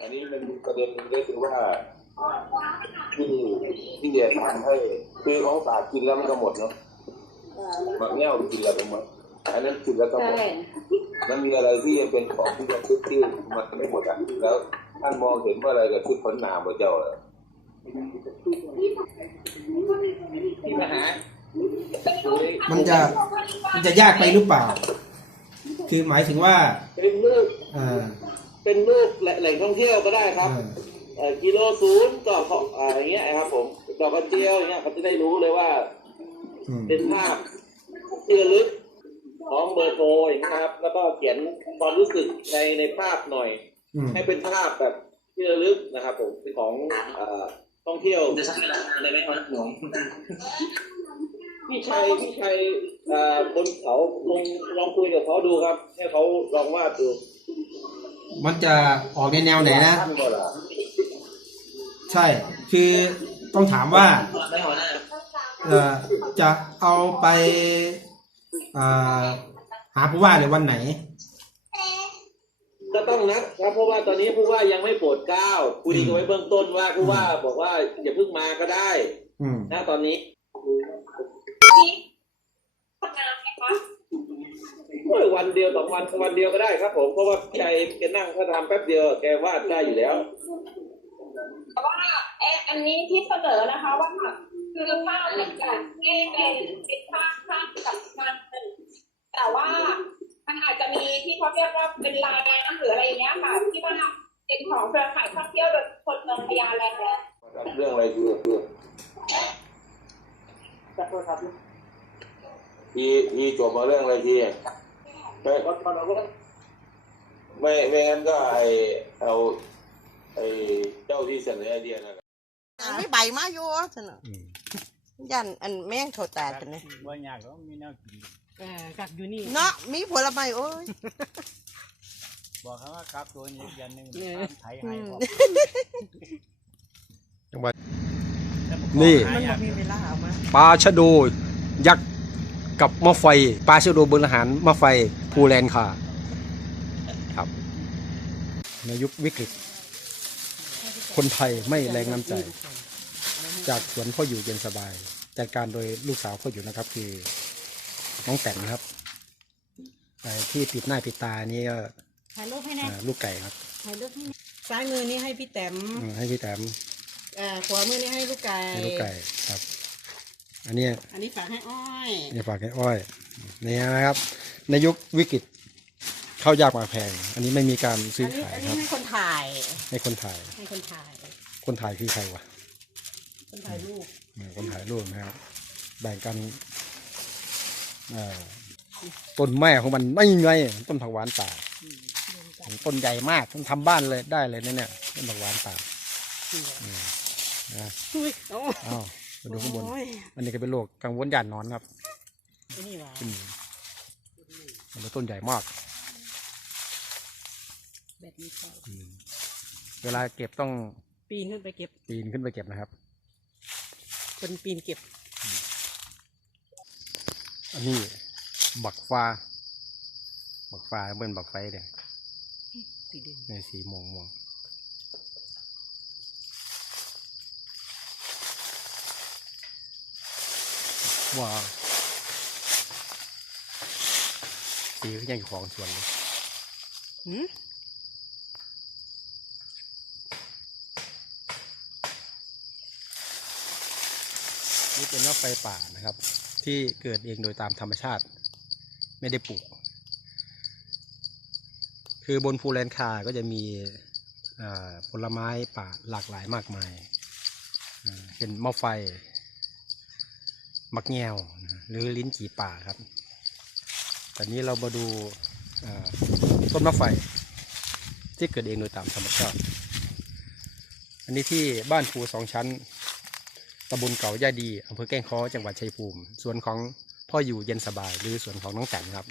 อันนี้มันมีประเด็นหนึงก็คือว่าที่ที่เดียทำให้คือของฝากกินแล้วมันก็หมดเนาะบางแง่วกินแล้วก็หมดอันนั้นกินแล้วก็หมดใช่มันมีอะไรที่ยังเป็นของที่ยังซื้อที่มันไม่หมดอะแล้วท่านมองเห็นว่าอะไรกับชุดขนหนาวของเจ้าเหรอมีปัญหามันจะมันจะยากไปหรือเปล่า คือหมายถึงว่า เป็นลูกเออเป็นลูกแหล่งท่องเที่ยวก็ได้ครับเออเอ่อกิโลศูนย์ก็เขาอ่าอย่างเงี้ยครับ ผมดอกกระเจียวอย่างเงี้ยเขาจะได้รู้เลยว่า อืมเป็นภาพที่ระลึกของเบอร์โทรอย่างเงี้ยครับ แล้วก็เขียนความรู้สึกในในภาพหน่อย อืมให้เป็นภาพแบบที่ระลึกนะครับ ผมเป็นของเอ่อท่องเที่ยวจะใช้เวลานานเลยไหมครับหลวงพี่ชัยพี่ชัยเอ่อบนเขาลองลองคุยกับเขาดูครับ ให้เขาลองวาดดู มันจะออกในแนวไหนนะท่านก็ล่ะใช่ คือต้องถามว่าไม่หัวหน้าเอ่อจะเอาไปเอ่อหาผู้ว่าในวันไหน ก็ต้องนัดครับเพราะว่าตอนนี้ผู้ว่ายังไม่โปรดเกล้าคุยกันไว้เบื้องต้นว่าผู้ว่าบอกว่าอย่าเพิ่งมาก็ได้อืมนะตอนนี้โอ้ย วันเดียวสองวันวันเดียวก็ได้ครับ ผมเพราะว่าพี่ชัยแกนั่งเขาทำแป๊บเดียวแกวาดได้อยู่แล้วแต่ว่าเอออันนี้ที่เสนอนะคะว่าคือภาพมันจะให้เป็นเป็นภาพภาพกับงานหนึ่งแต่ว่ามันอาจจะมีที่เขาเรียกว่าเป็นลายน้ำหรืออะไรอย่างเงี้ยค่ะที่ว่าเป็นของเครือข่ายท่องเที่ยวโดยคนเมืองพญาแล้วเรื่องอะไรคือคือทีทีจบมาเรื่องอะไรที ไม่ไม่ไม่งั้นก็ไอเอาไอเจ้าที่เสนอไอเดียนะยังไม่ใบมาอยู่สนะอืมยันอันแม่งโทรตากันเนี่ยว่ายากแล้วมีแนวกินเออกักอยู่นี่เนาะมีผลไม้โอ้ยบอกเขาว่าครับตัวนี้ยันหนึ่งเนี่ยไทยให้บอกนี่มันบ่มีเวลาเอามาปลาชะโดยักษ์ กับมะไฟปลาชะโดบนอาหารมะไฟภูแลนคาครับ ในยุควิกฤต คนไทยไม่แรงน้ำใจ จากสวนพ่ออยู่เย็นสบาย จัดการโดยลูกสาวพ่ออยู่นะครับ คือน้องแต่งนะครับไอ้ที่ปิดหน้าปิดตานี่ก็ถ่ายรูปให้แน่อ่าลูกไก่ครับถ่ายรูปให้แน่ซ้ายมือนี่ให้พี่แต้มอืมให้พี่แต้มเอ่อขวามือนี่ให้ลูกไก่ให้ลูกไก่ครับ อันเนี้ยอันนี้ฝากให้อ้อยอย่าฝากให้อ้อยนี่นะครับ ในยุควิกฤตข้าวยากหมากแพง อันนี้ไม่มีการซื้อัอนนี้ขายอันคนี้รับให้คนถ่าย ให้คนถ่าย ให้คนถ่าย คนถ่ายคือใครวะ คนถ่ายรูปอืมคนถ่ายรูปนะครับ แบ่งกันเอ่อต้นแม่ของมันไม่ไงต้นผักหวานป่าต้นใหญ่มากต้นทำบ้านเลยได้เลยนะเนี่ยต้นผักหวานป่าอืมนะอุ้ยโอ้อ้าว มาดูข้างบนโอ้ยอันนี้ก็เป็นโรคกังวลหยาดนอนครับไอ้นี่หว่าอืมมันเป็นต้นใหญ่มากแบบนี้เขาอืมเวลาเก็บต้องปีนขึ้นไปเก็บ ปีนขึ้นไปเก็บนะครับ คนปีนเก็บ อันนี้บักฟ้า บักฟ้าเป็นบักไฟเลยสีแดงในสีม่วงม่วง ว้าวสีก็ยังอยู่ของสวนเลยหืมนี่เป็นว่าไฟป่านะครับ ที่เกิดเองโดยตามธรรมชาติ ไม่ได้ปลูก คือบนภูแลนคาก็จะมีอ่าผลไม้ป่าหลากหลายมากมายอ่าเป็นมะไฟ มักแงวหรือลิ้นจี่ป่าครับตอนนี้เรามาดูต้นมะไฟที่เกิดเองโดยตามธรรมชาติ อันนี้ที่บ้านภูสองชั้นตำบลเก่าย่าดีอำเภอแก้งค้อจังหวัดชัยภูมิส่วนของพ่ออยู่เย็นสบาย หรือส่วนของน้องแตนครับ